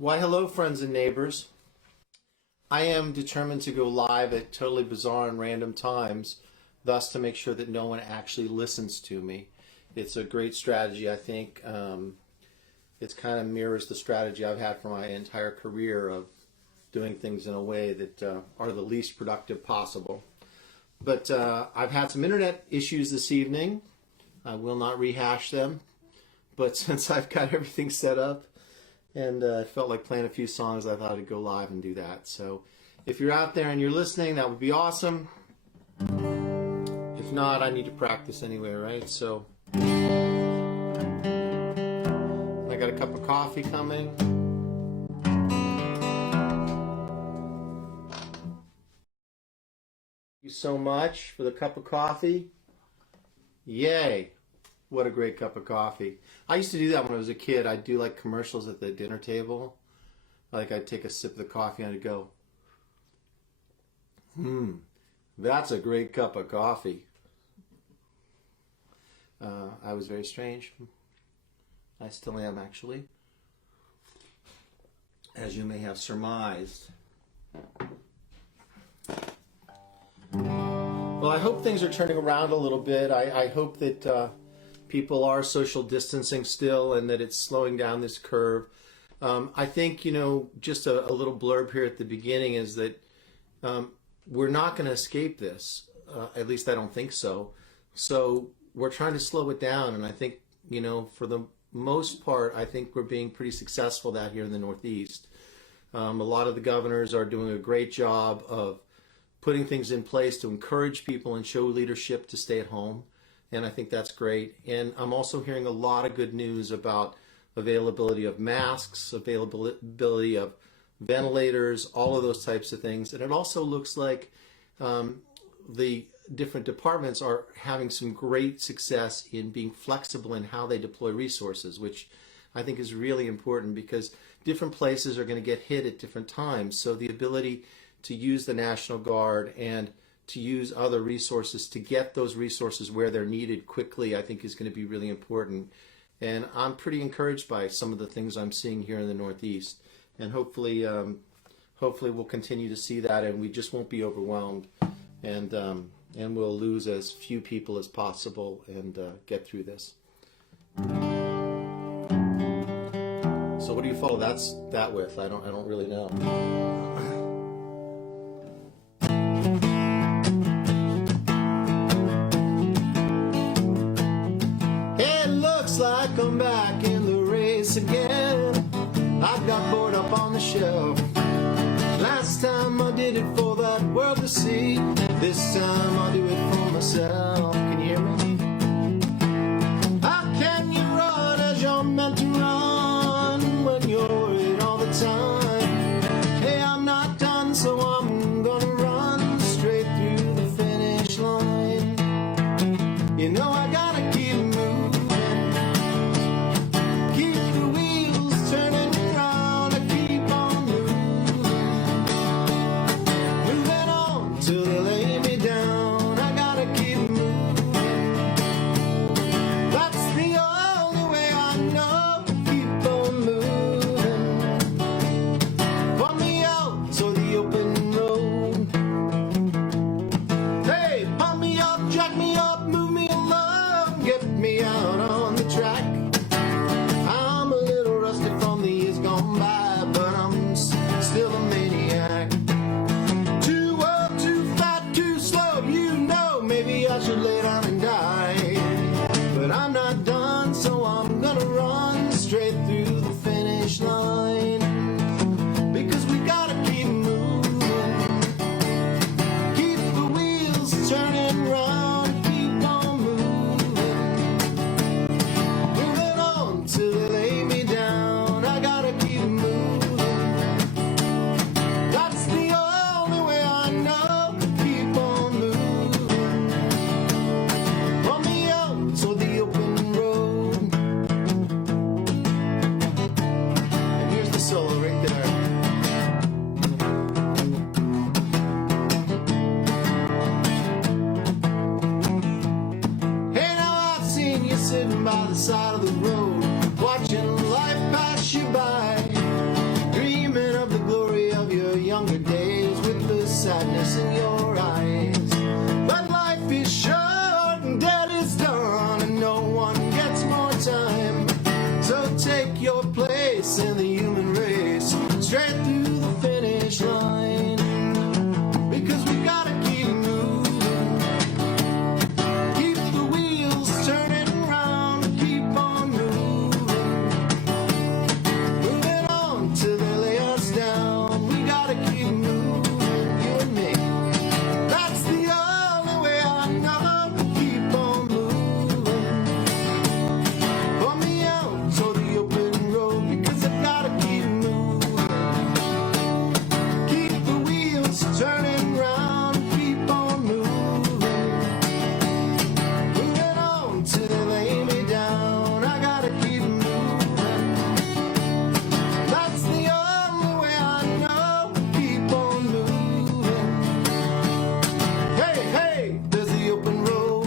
Why, hello, friends and neighbors. I am determined to go live at totally bizarre and random times, thus to make sure that no one actually listens to me. It's a great strategy, I think. It kind of mirrors the strategy I've had for my entire career of doing things in a way that are the least productive possible. But I've had some internet issues this evening. I will not rehash them. But since I've got everything set up, and I felt like playing a few songs, I thought I'd go live and do that. So if you're out there and you're listening, that would be awesome. If not, I need to practice anyway, right? So I got a cup of coffee coming. Thank you so much for the cup of coffee. Yay. What a great cup of coffee. I used to do that when I was a kid. I'd do like commercials at the dinner table. Like I'd take a sip of the coffee and I'd go, that's a great cup of coffee. I was very strange. I still am, actually, as you may have surmised. Well, I hope things are turning around a little bit. I hope that people are social distancing still and that it's slowing down this curve. I think, just a little blurb here at the beginning is that we're not going to escape this. At least I don't think so. So we're trying to slow it down. And I think, for the most part, I think we're being pretty successful out here in the Northeast. A lot of the governors are doing a great job of putting things in place to encourage people and show leadership to stay at home. And I think that's great. And I'm also hearing a lot of good news about availability of masks, availability of ventilators, all of those types of things. And it also looks like the different departments are having some great success in being flexible in how they deploy resources, which I think is really important because different places are going to get hit at different times. So the ability to use the National Guard and to use other resources to get those resources where they're needed quickly, I think is going to be really important. And I'm pretty encouraged by some of the things I'm seeing here in the Northeast. And hopefully we'll continue to see that, and we just won't be overwhelmed, and we'll lose as few people as possible and get through this. So what do you follow that with? I don't really know. Like I'm back in the race again. I've got bored up on the shelf. Last time I did it for that world to see. This time I'll do it for myself. Can you hear me? How can you run as you're meant to run when you're worried all the time? Hey, I'm not done, so I'm gonna run straight through the finish line. I gotta keep moving. sitting by the side of the road, watching life pass you by. sadness in your eyes. But life is short and dead is done, and no one gets more time. So take your place in the human race, straight through the finish line. Because we gotta keep moving, keep the wheels turning around, keep on moving, moving on till they lay us down. We gotta keep moving, you and me. That's the only way I know. Keep on moving, pull me out to the open road, because I gotta keep moving, keep the wheels turning round, keep on moving, moving on till they lay me down. I gotta keep moving, that's the only way I know. Keep on moving. Hey, hey, there's the open road.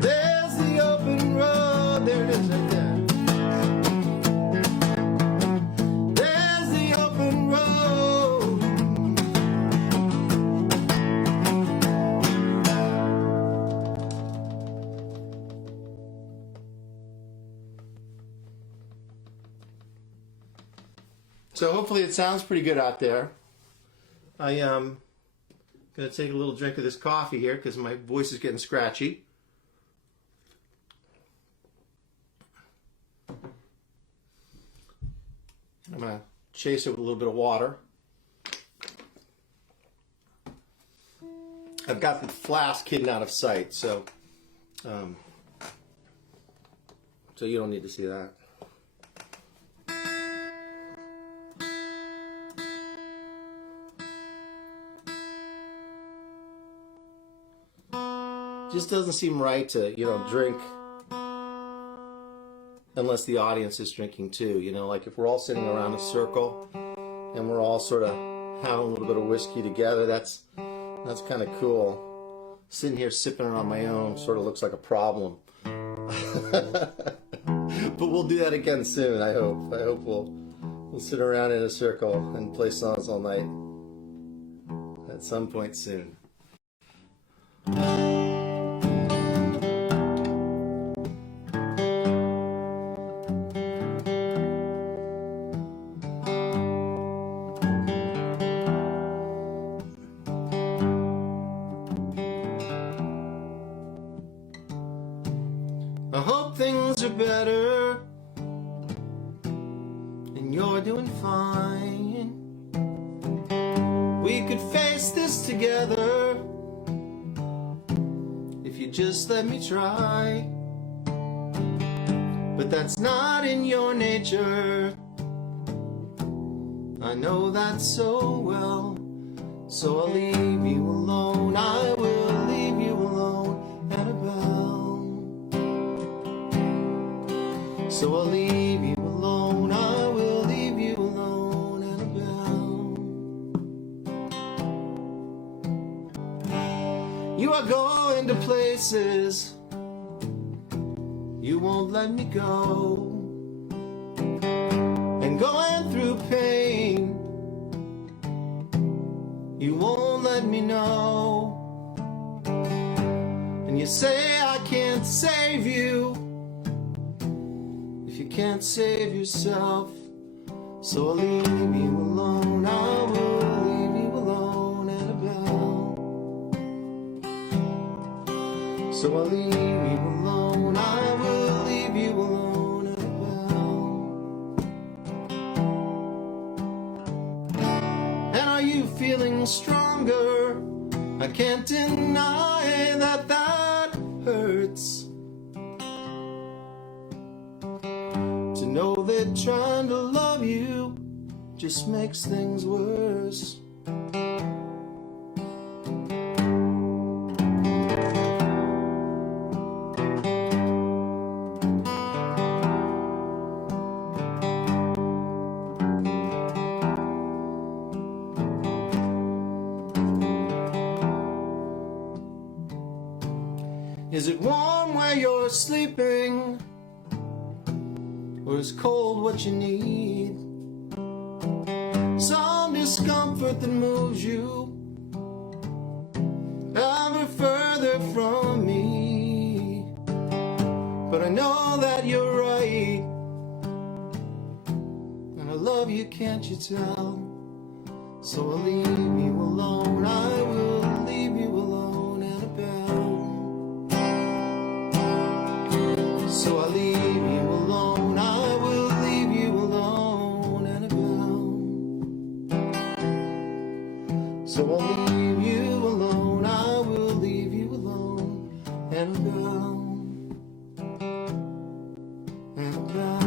There's the open road. There it is right there. There's the open road. So hopefully it sounds pretty good out there. I am going to take a little drink of this coffee here because my voice is getting scratchy. I'm going to chase it with a little bit of water. I've got the flask hidden out of sight, so you don't need to see that. Just doesn't seem right to, drink unless the audience is drinking too. Like if we're all sitting around a circle and we're all sort of having a little bit of whiskey together, that's kind of cool. Sitting here sipping it on my own sort of looks like a problem. But we'll do that again soon, I hope. I hope we'll sit around in a circle and play songs all night at some point soon. I hope things are better and you're doing fine. We could face this together if you just let me try. But that's not in your nature, I know that so well. So I'll leave you alone, I will leave you alone, Annabelle. So I'll leave you alone, I will leave you alone, Annabelle. You are going to places you won't let me go, and going through pain you won't let me know. And you say I can't save you if you can't save yourself. So I'll leave you alone, I will leave you alone, Annabelle. So I'll leave you alone, I will leave you alone, Annabelle. And are you feeling stronger? I can't deny that hurts. To know that trying to love you just makes things worse. Is it warm where you're sleeping? Or is cold what you need? something moves you ever further from me. But I know that you're right, and I love you, can't you tell? So I'll leave you alone, I will leave you alone, Annabelle. So I'll leave you alone, I will leave you alone, Annabelle. So I'll leave you alone, I will leave you alone, Annabelle. Annabelle.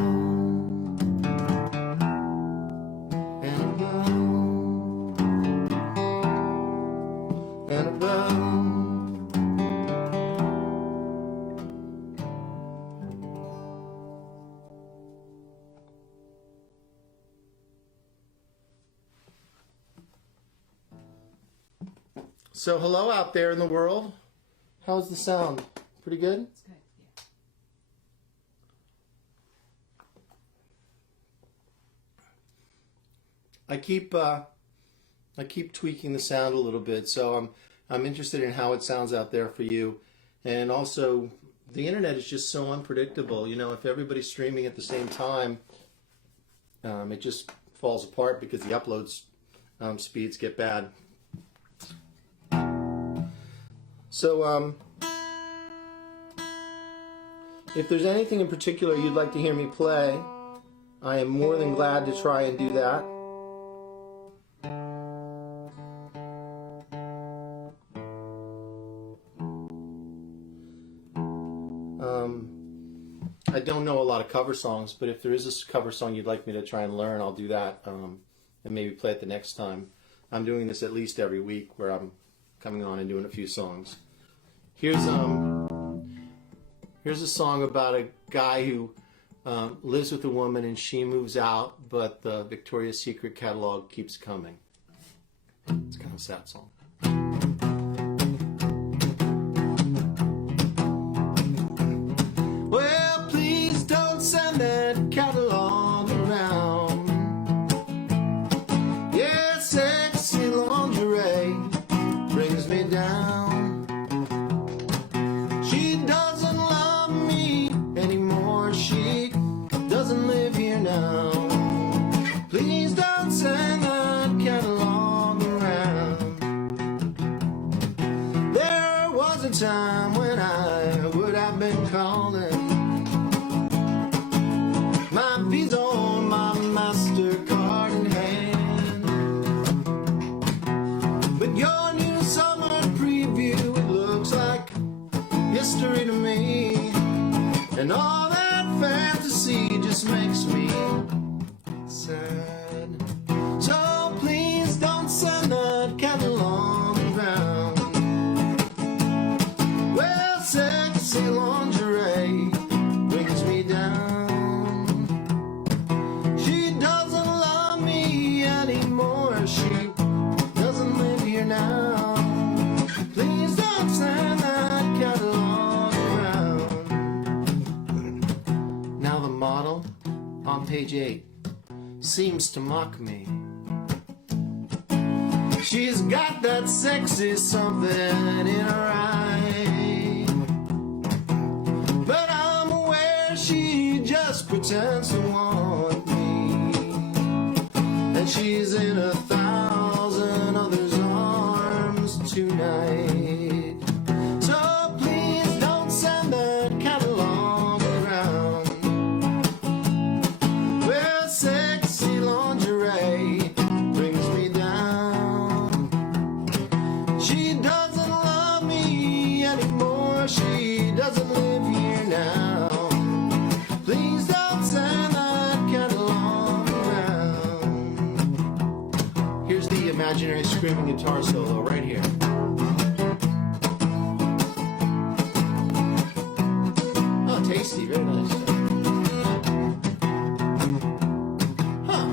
Annabelle. Annabelle. So hello out there in the world. How's the sound? Pretty good? It's good, yeah. I keep tweaking the sound a little bit, so I'm interested in how it sounds out there for you. And also, the internet is just so unpredictable. You know, if everybody's streaming at the same time, it just falls apart because the uploads speeds get bad. So, if there's anything in particular you'd like to hear me play, I am more than glad to try and do that. I don't know a lot of cover songs, but if there is a cover song you'd like me to try and learn, I'll do that, and maybe play it the next time. I'm doing this at least every week, where I'm coming on and doing a few songs. Here's a song about a guy who lives with a woman and she moves out, but the Victoria's Secret catalog keeps coming. It's kind of a sad song. Well, please don't send that catalog around. Yeah, sexy lingerie brings me down. She doesn't love me anymore. She doesn't live here now. Please don't send that catalog around. There was a time when I would have been calling my Visa or my MasterCard in hand. But your new summer preview, it looks like history to me. And all that fantasy just makes me sad. So please don't send that catalog around. Well, sexy lingerie brings me down. She doesn't love me anymore. She doesn't live here now. Please don't send that catalog around. Now the model on page 8 seems to mock me. She's got that sexy something in her eye, but I'm aware she just pretends to want me, and she's in 1,000 others' arms tonight. So please don't send that catalog around. Well, sexy lingerie brings me down. She doesn't love me anymore. She doesn't live here now. Please don't send that catalog around. Here's the imaginary screaming guitar solo right here. Oh, tasty, very nice. Huh.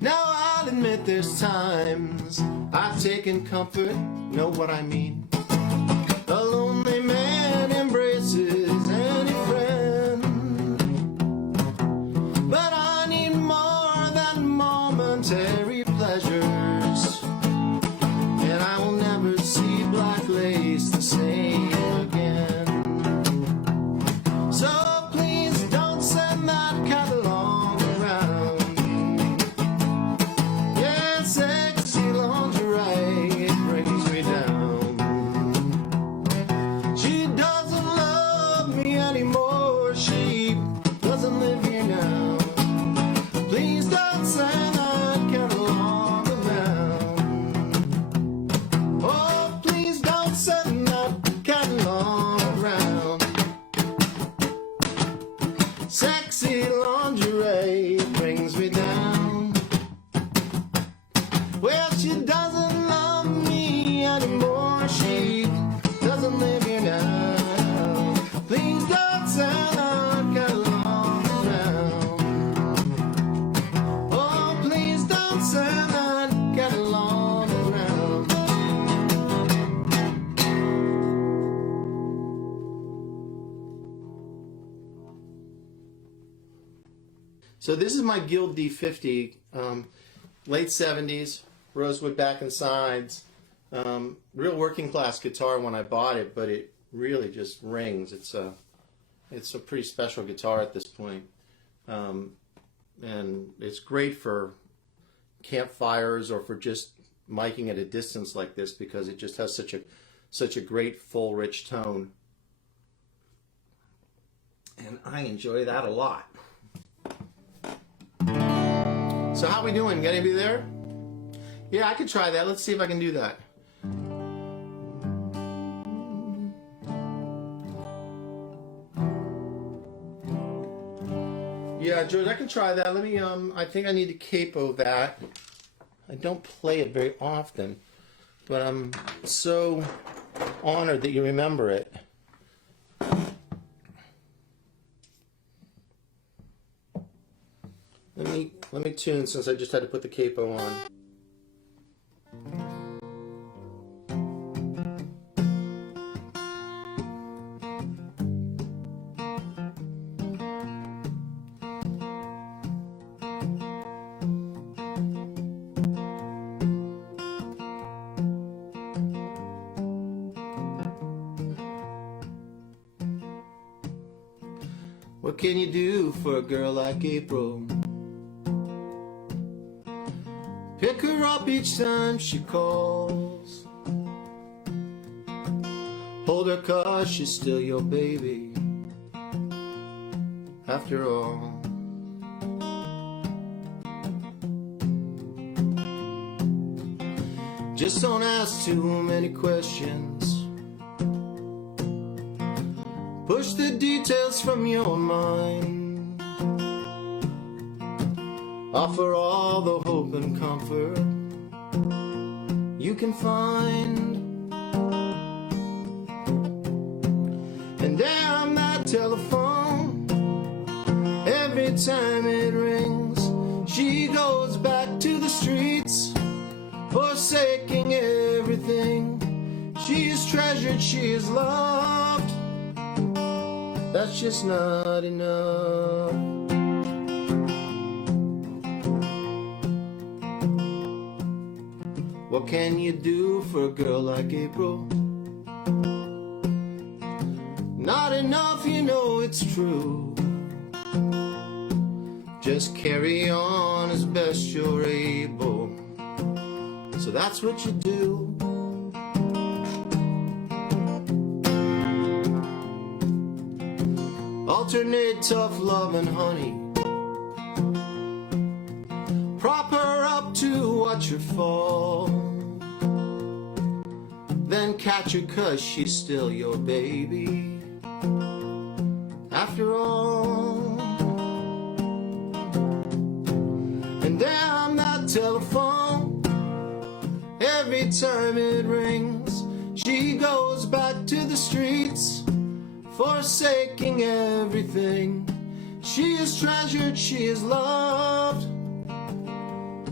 Now I'll admit there's times I've taken comfort, know what I mean, embraces any friend. But I need more than momentary pleasures, and I will never see black lace the same again. So please don't send that catalog around. Yeah, sexy lingerie, it brings me down. She doesn't love me anymore, she doesn't live here now. Please don't send that catalog around. Oh, please don't send that catalog around. Sexy lingerie brings me down. Well, she doesn't love me anymore, she doesn't live here now. Please don't send that catalog around. Oh, please don't send that catalog around. So this is my Guild D50, late 70s, rosewood back and sides. Real working class guitar when I bought it, but it really just rings. It's a pretty special guitar at this point. And it's great for campfires or for just miking at a distance like this, because it just has such a great full rich tone. And I enjoy that a lot. So how we doing? Got anybody there? Yeah, I could try that. Let's see if I can do that. Yeah, George, I can try that. Let me, I think I need to capo that. I don't play it very often, but I'm so honored that you remember it. Let me tune, since I just had to put the capo on. What can you do for a girl like April? Pick her up each time she calls. Hold her 'cause she's still your baby, after all. Just don't ask too many questions. Push the details from your mind. Offer all the hope and comfort you can find. And damn that telephone, every time it rings, she goes back to the streets, forsaking everything. She is treasured, she is loved. That's just not enough. What can you do for a girl like April? Not enough, you know it's true. Just carry on as best you're able. So that's what you do. Alternate tough love and honey. Prop her up to watch her fall. Then catch her 'cause she's still your baby, after all. And damn that telephone, every time it rings, she goes back to the streets, forsaking everything. She is treasured, she is loved,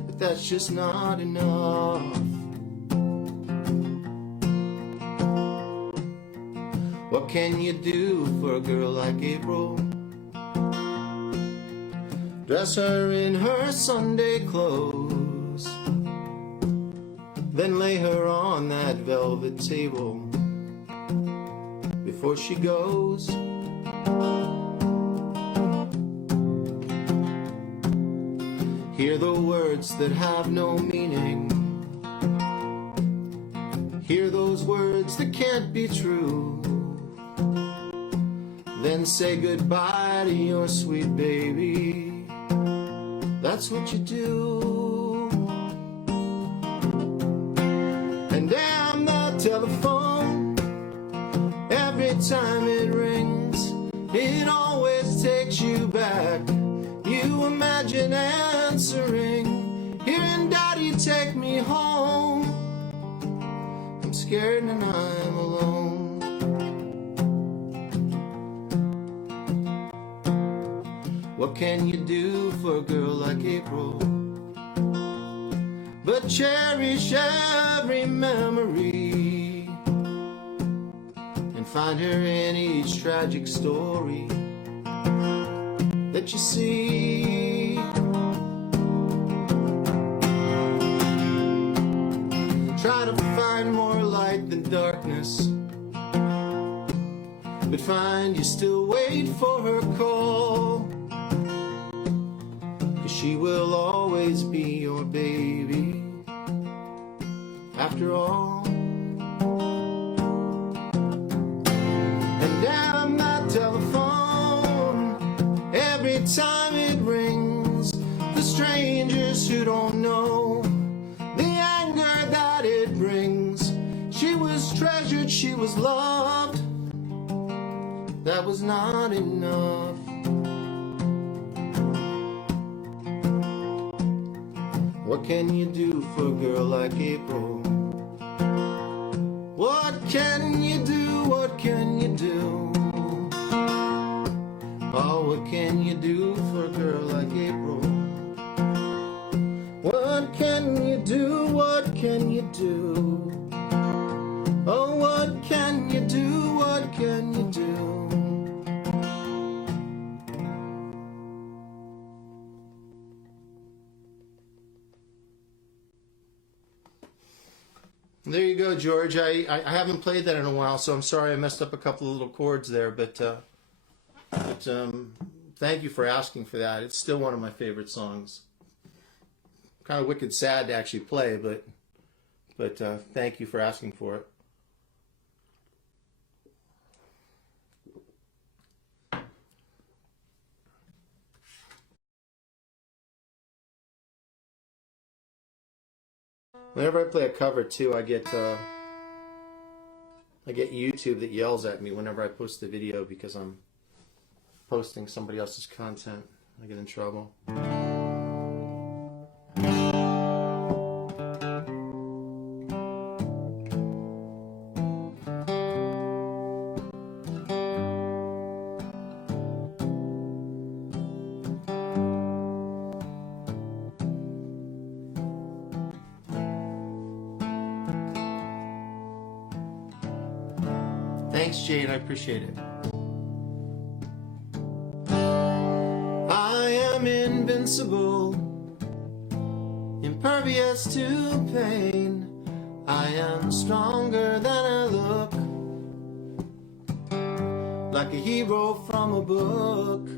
but that's just not enough. What can you do for a girl like April? Dress her in her Sunday clothes, then lay her on that velvet table before she goes. Hear the words that have no meaning. Hear those words that can't be true. Then say goodbye to your sweet baby. That's what you do. And damn the telephone, every time it rings, it always takes you back. You imagine answering, hearing Daddy take me home. I'm scared and I'm alone. What can you do for a girl like April but cherish every memory and find her in each tragic story that you see? Try to find more light than darkness, but find you still wait for her call. 'Cause she will always be your baby after all. And damn that telephone, every time it rings, the strangers who don't know the anger that it brings. She was treasured, she was loved. That was not enough. What can you do for a girl like April? What can you do? What can you do? Oh, what can you do for a girl like April? What can you do? What can you do? Oh, what can you do? What can you do? There you go, George. I haven't played that in a while, so I'm sorry I messed up a couple of little chords there, but thank you for asking for that. It's still one of my favorite songs. Kind of wicked sad to actually play, but thank you for asking for it. Whenever I play a cover too, I get YouTube that yells at me whenever I post the video because I'm posting somebody else's content. I get in trouble. Thanks, Jade. I appreciate it. I am invincible, impervious to pain. I am stronger than I look, like a hero from a book.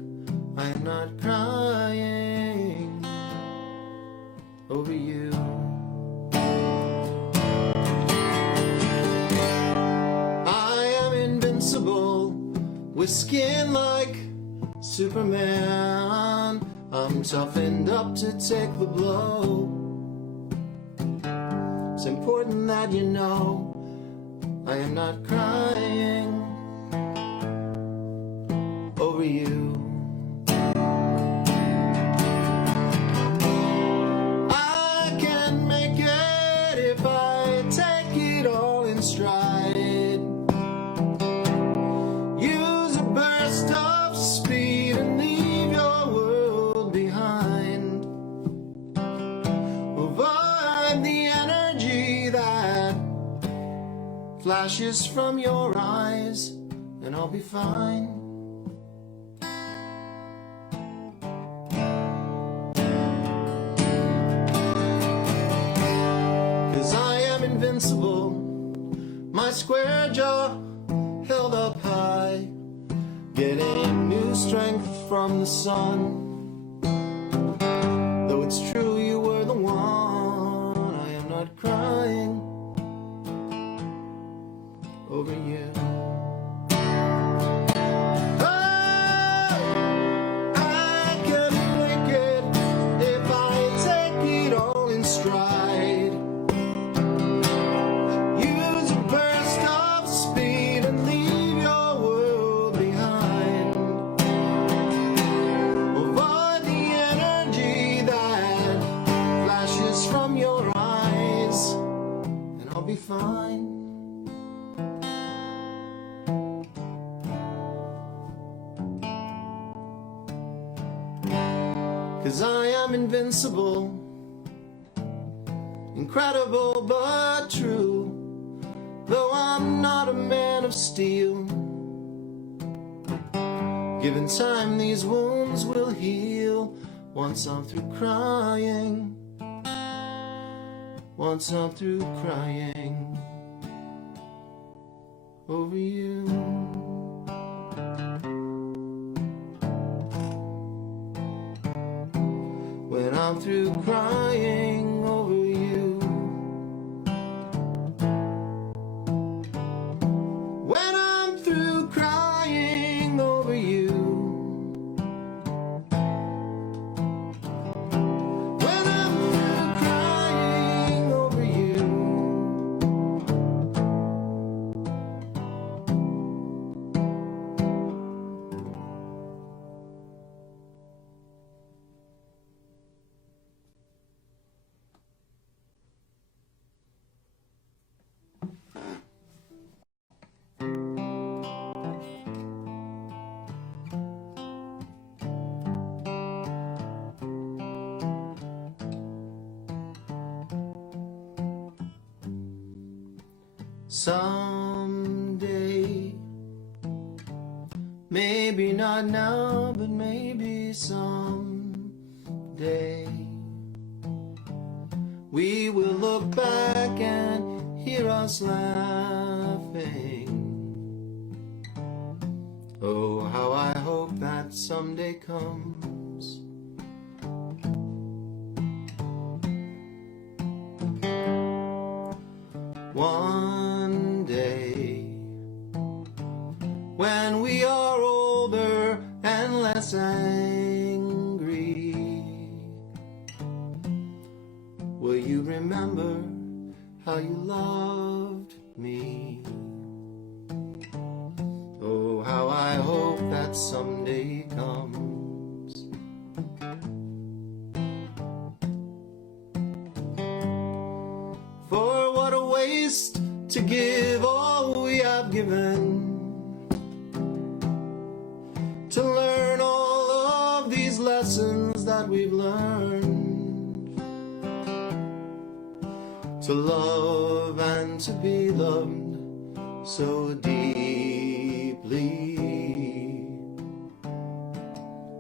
I am not crying over you. With skin like Superman, I'm toughened up to take the blow. It's important that you know I am not crying over you. I can make it if I take it all in stride. Flashes from your eyes and I'll be fine. 'Cause I am invincible, my square jaw held up high, getting new strength from the sun. Though it's true you were the one, I am not crying over you. I can make it if I take it all in stride. Use a burst of speed and leave your world behind. Avoid the energy that flashes from your eyes, and I'll be fine. 'Cause I am invincible, incredible but true. Though I'm not a man of steel, given time these wounds will heal. Once I'm through crying, once I'm through crying over you. When I'm through crying over you. When I'm through crying over you. When I'm through crying over you. Someday, maybe not now, but maybe someday, we will look back and hear us laughing. Oh, how I hope that someday comes. One day, when we are older and less angry, will you remember how you loved me? Oh, how I hope that someday comes. For what a waste to give all we have given, to learn all of these lessons that we've learned, to love and to be loved so deeply,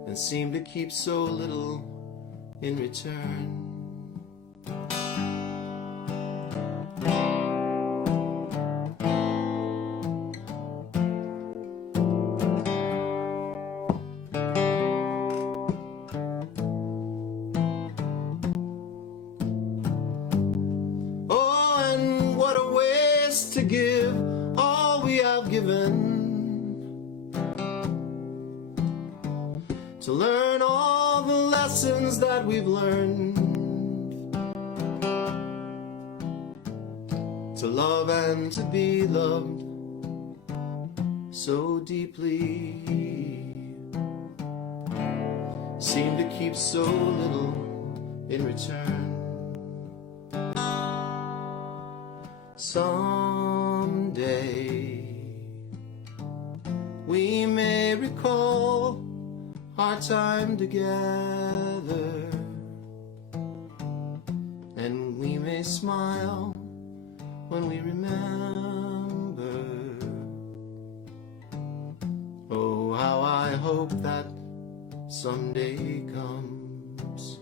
and seem to keep so little in return. To give all we have given, to learn all the lessons that we've learned, to love and to be loved so deeply, seem to keep so little in return. Someday we may recall our time together, and we may smile when we remember. hope that someday comes.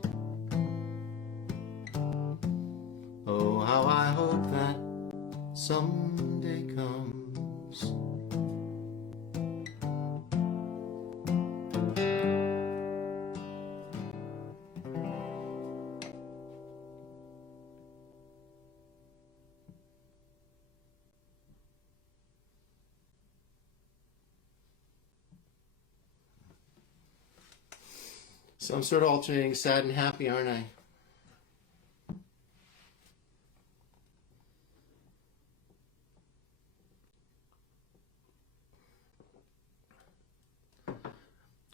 Oh, how I hope that someday comes. So I'm sort of alternating sad and happy, aren't I?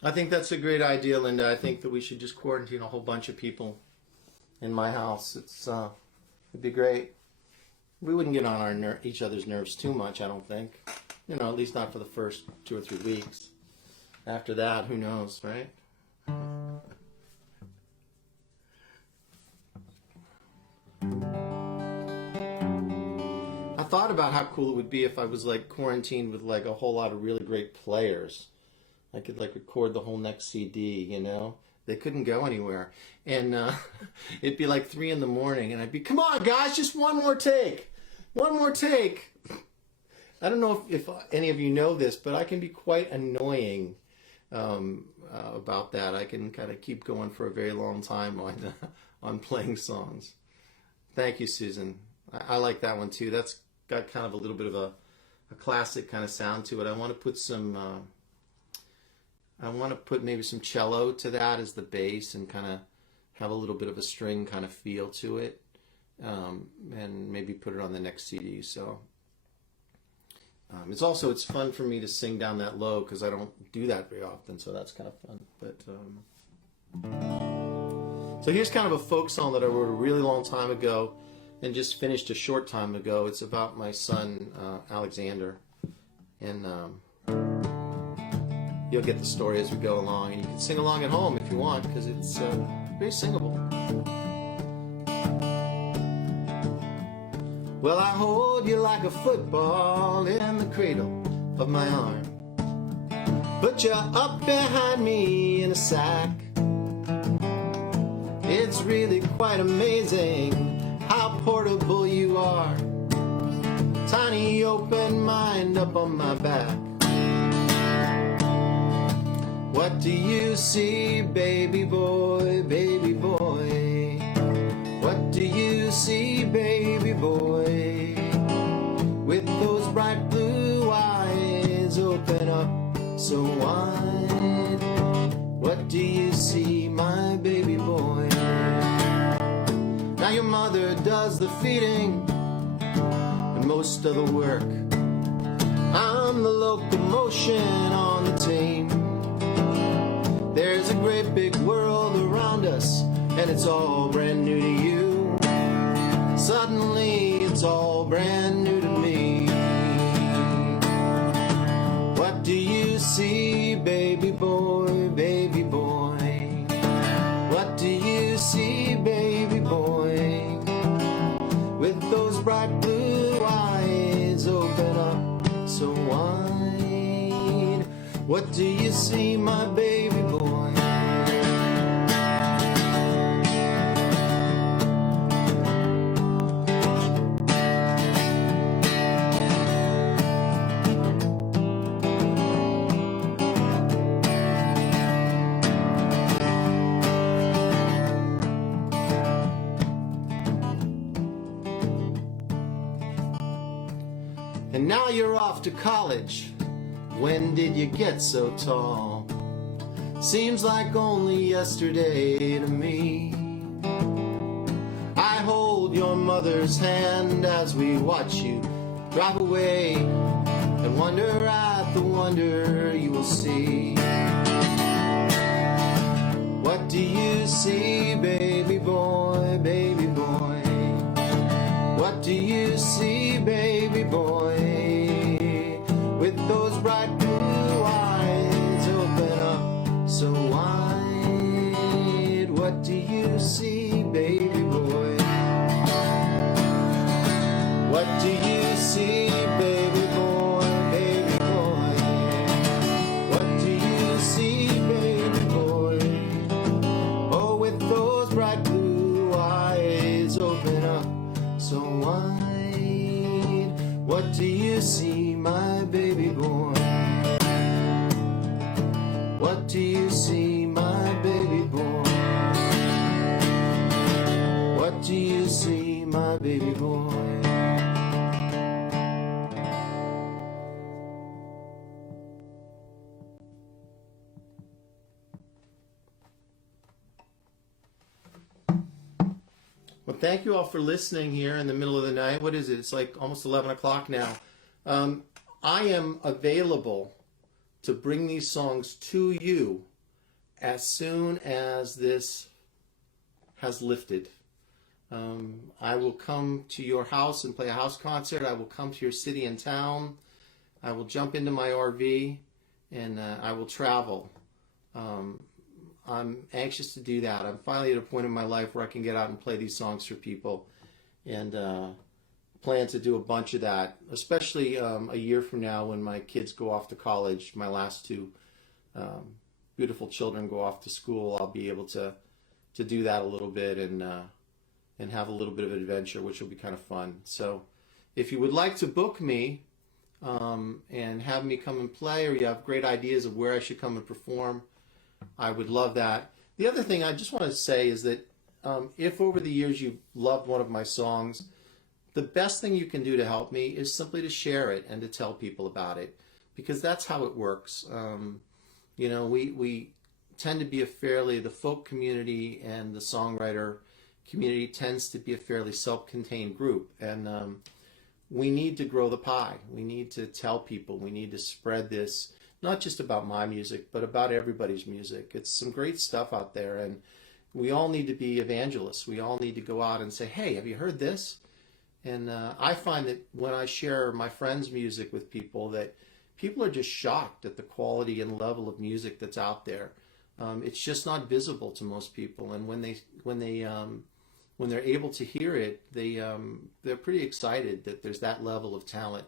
I think that's a great idea, Linda. I think that we should just quarantine a whole bunch of people in my house. It'd be great. We wouldn't get on our each other's nerves too much, I don't think. You know, at least not for the first 2 or 3 weeks. After that, who knows, right? I thought about how cool it would be if I was like quarantined with like a whole lot of really great players. I could like record the whole next CD, you know? They couldn't go anywhere. And it'd be like 3 in the morning and I'd be, come on guys, just one more take. One more take. I don't know if any of you know this, but I can be quite annoying about that. I can kind of keep going for a very long time on playing songs. Thank you, Susan. I like that one too. That's got kind of a little bit of a classic kind of sound to it. I want to put some... I want to put maybe some cello to that as the bass and kind of have a little bit of a string kind of feel to it, and maybe put it on the next CD. So it's fun for me to sing down that low because I don't do that very often, so that's kind of fun. But so here's kind of a folk song that I wrote a really long time ago and just finished a short time ago. It's about my son Alexander, and you'll get the story as we go along, and you can sing along at home if you want, because it's very singable. Well, I hold you like a football in the cradle of my arm. Put you up behind me in a sack. It's really quite amazing how portable you are. Tiny open mind up on my back. What do you see, baby boy, baby boy? What do you see, baby boy? With those bright blue eyes open up so wide. What do you see, my baby boy? Now your mother does the feeding and most of the work. I'm the locomotion on the team. There's a great big world around us, and it's all brand new to you. Suddenly, it's all brand new to me. What do you see, baby boy, baby boy? What do you see, baby boy? With those bright blue eyes open up so wide. What do you see, my baby boy? And now you're off to college. When did you get so tall? Seems like only yesterday to me. I hold your mother's hand as we watch you drive away, and wonder at the wonder you will see. What do you see, baby boy, baby boy? What do you see, baby boy? With those bright blue eyes open up so wide. What do you see, baby boy? What do you see, baby boy, baby boy? What do you see? white. What do you see, my baby boy? What do you see, my baby boy? What do you see, my baby boy? Well, thank you all for listening here in the middle of the night. What is it? It's like almost 11 o'clock now. I am available to bring these songs to you as soon as this has lifted. I will come to your house and play a house concert. I will come to your city and town. I will jump into my RV and I will travel. I'm anxious to do that. I'm finally at a point in my life where I can get out and play these songs for people, and plan to do a bunch of that, especially a year from now when my kids go off to college. My last two beautiful children go off to school. I'll be able to do that a little bit and have a little bit of an adventure, which will be kind of fun. So if you would like to book me and have me come and play, or you have great ideas of where I should come and perform, I would love that. The other thing I just want to say is that if over the years you've loved one of my songs, the best thing you can do to help me is simply to share it and to tell people about it, because that's how it works. You know, we tend to be the folk community and the songwriter community tends to be a fairly self-contained group, and we need to grow the pie. We need to tell people, we need to spread this, not just about my music, but about everybody's music. It's some great stuff out there, and we all need to be evangelists. We all need to go out and say, hey, have you heard this? And I find that when I share my friends' music with people, that people are just shocked at the quality and level of music that's out there. It's just not visible to most people, and when they're able to hear it, they're pretty excited that there's that level of talent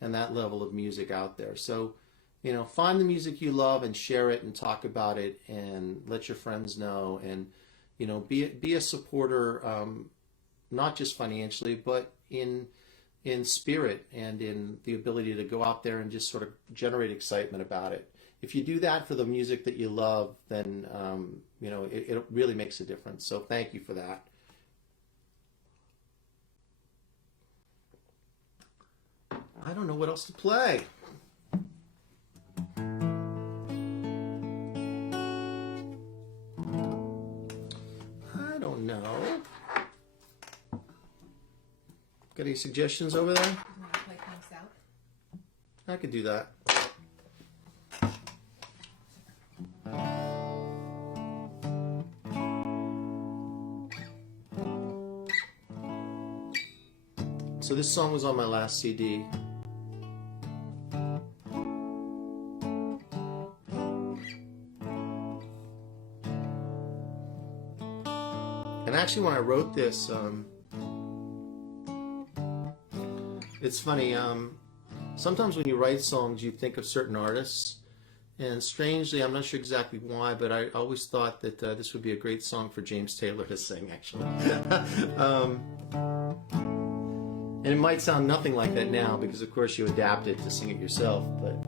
and that level of music out there. So, you know, find the music you love and share it and talk about it and let your friends know, and, you know, be a supporter, not just financially, but in spirit and in the ability to go out there and just sort of generate excitement about it. If you do that for the music that you love, then, you know, it really makes a difference. So thank you for that. I don't know what else to play. I don't know. Got any suggestions over there? You want to play Come South? I could do that. So this song was on my last CD. And actually when I wrote this, it's funny, sometimes when you write songs you think of certain artists, and strangely, I'm not sure exactly why, but I always thought that this would be a great song for James Taylor to sing, actually. And it might sound nothing like that now, because of course you adapt it to sing it yourself, but...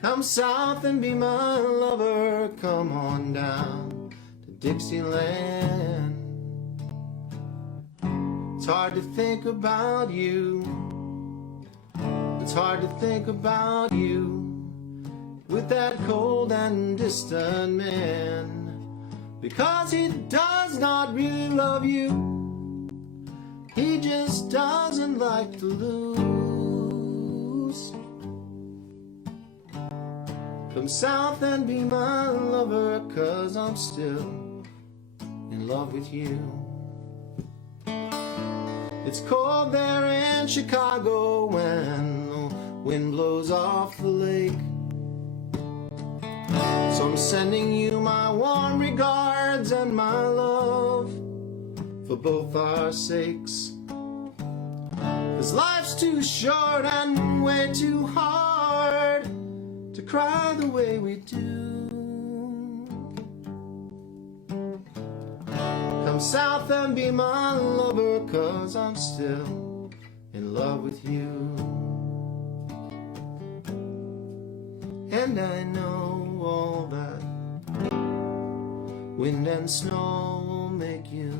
Come south and be my lover, come on down to Dixieland. It's hard to think about you, it's hard to think about you with that cold and distant man, because he does not really love you. He just doesn't like to lose. Come south and be my lover, 'cause I'm still in love with you. It's cold there in Chicago when the wind blows off the lake. So I'm sending you my warm regards and my love for both our sakes. 'Cause life's too short and way too hard to cry the way we do. Come south and be my lover, 'cause I'm still in love with you. And I know all that wind and snow will make you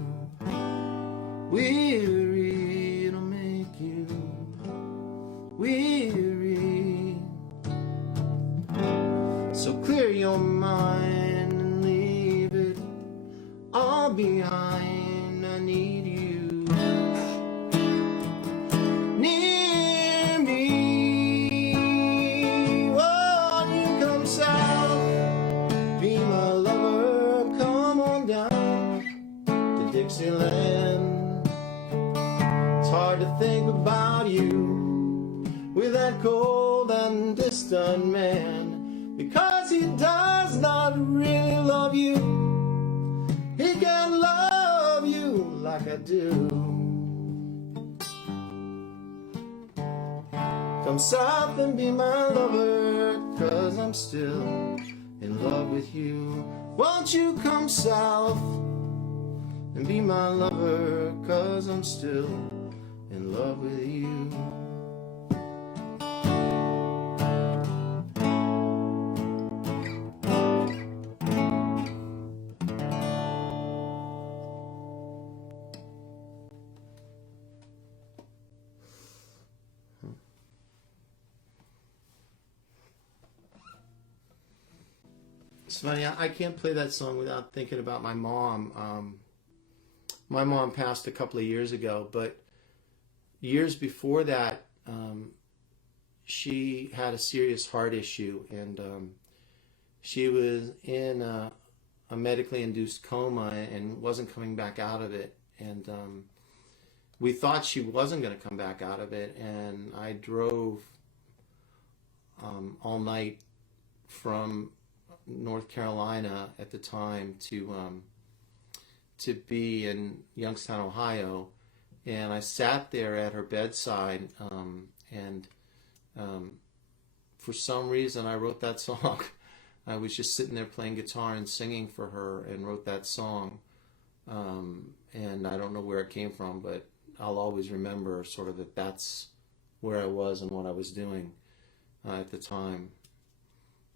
weary, it'll make you weary. So clear your mind and leave it all behind. I need you near me. Won't you come south, be my lover, come on down to Dixieland. It's hard to think about you with that cold and distant man, because he does not really love you. He can't love you like I do. Come south and be my lover, 'cause I'm still in love with you. Won't you come south and be my lover, 'cause I'm still in love with you. It's funny, I can't play that song without thinking about my mom. My mom passed a couple of years ago, but years before that, she had a serious heart issue, and she was in a medically induced coma and wasn't coming back out of it. And we thought she wasn't going to come back out of it, and I drove all night from North Carolina at the time to be in Youngstown, Ohio, and I sat there at her bedside, and for some reason I wrote that song. I was just sitting there playing guitar and singing for her and wrote that song, and I don't know where it came from, but I'll always remember sort of that's where I was and what I was doing at the time.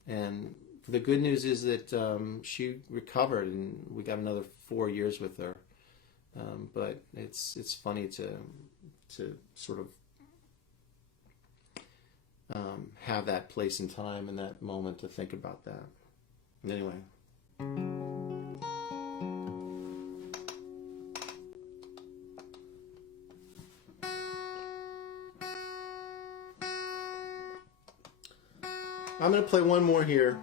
And the good news is that she recovered, and we got another 4 years with her. But it's funny to sort of have that place and time and that moment to think about that. Anyway. I'm going to play one more here.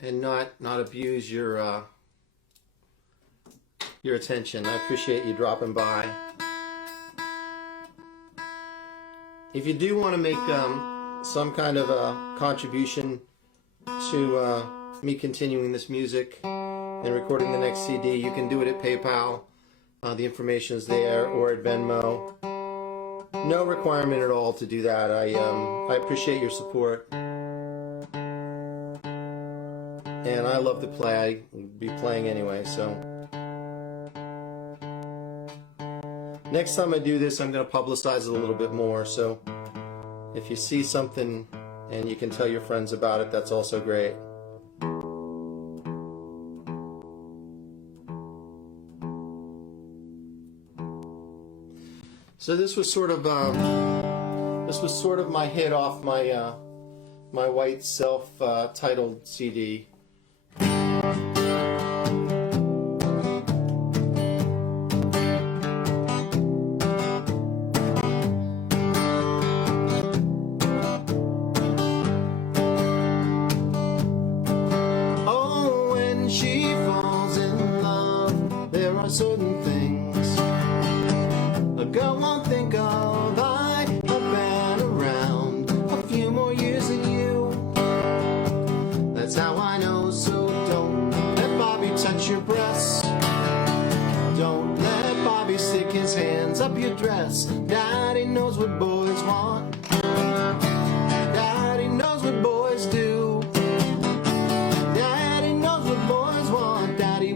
And not abuse your attention. I appreciate you dropping by. If you do want to make some kind of a contribution to me continuing this music and recording the next CD, you can do it at PayPal. The information is there, or at Venmo. No requirement at all to do that. I appreciate your support. And I love to play. I'd be playing anyway, so. Next time I do this, I'm going to publicize it a little bit more. So if you see something and you can tell your friends about it, that's also great. So this was sort of my hit off my my White self-titled CD. Certain things a girl won't think of. I have been around a few more years than you. That's how I know. So don't let Bobby touch your breasts. Don't let Bobby stick his hands up your dress. Daddy knows what boys want. Daddy knows what boys do. Daddy knows what boys want. Daddy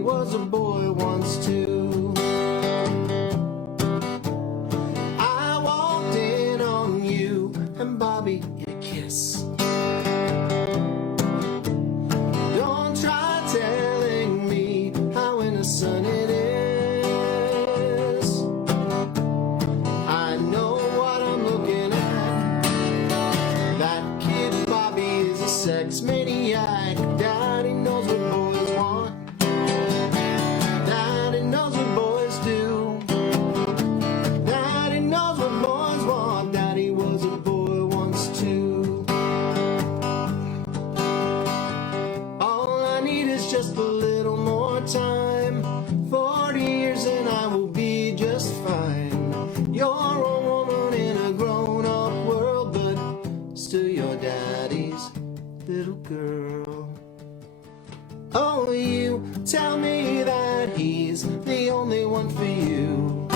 one for you.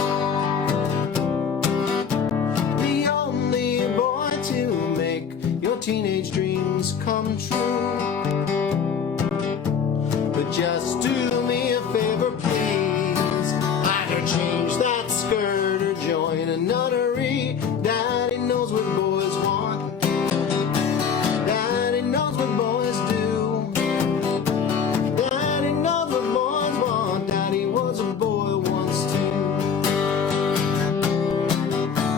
The only boy to make your teenage dreams come true. But just do me a favor, please. Either change that skirt or join a nunnery. Daddy knows what boys want. Daddy knows what boys do. Daddy knows what boys want. Daddy was a boy once too.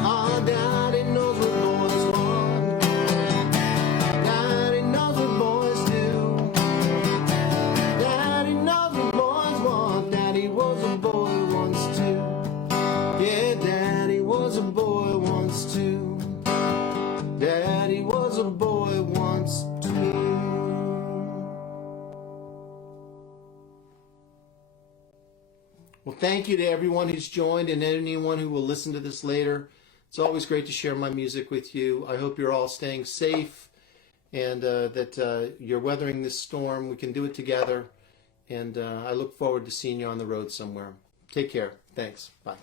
Oh, Daddy knows what boys want. Daddy knows what boys do. Daddy knows what boys want. Daddy was a boy once too. Yeah, Daddy was a boy once too. Daddy was a boy once too. Well, thank you to everyone who's joined and anyone who will listen to this later. It's always great to share my music with you. I hope you're all staying safe and that you're weathering this storm. We can do it together. And I look forward to seeing you on the road somewhere. Take care. Thanks. Bye.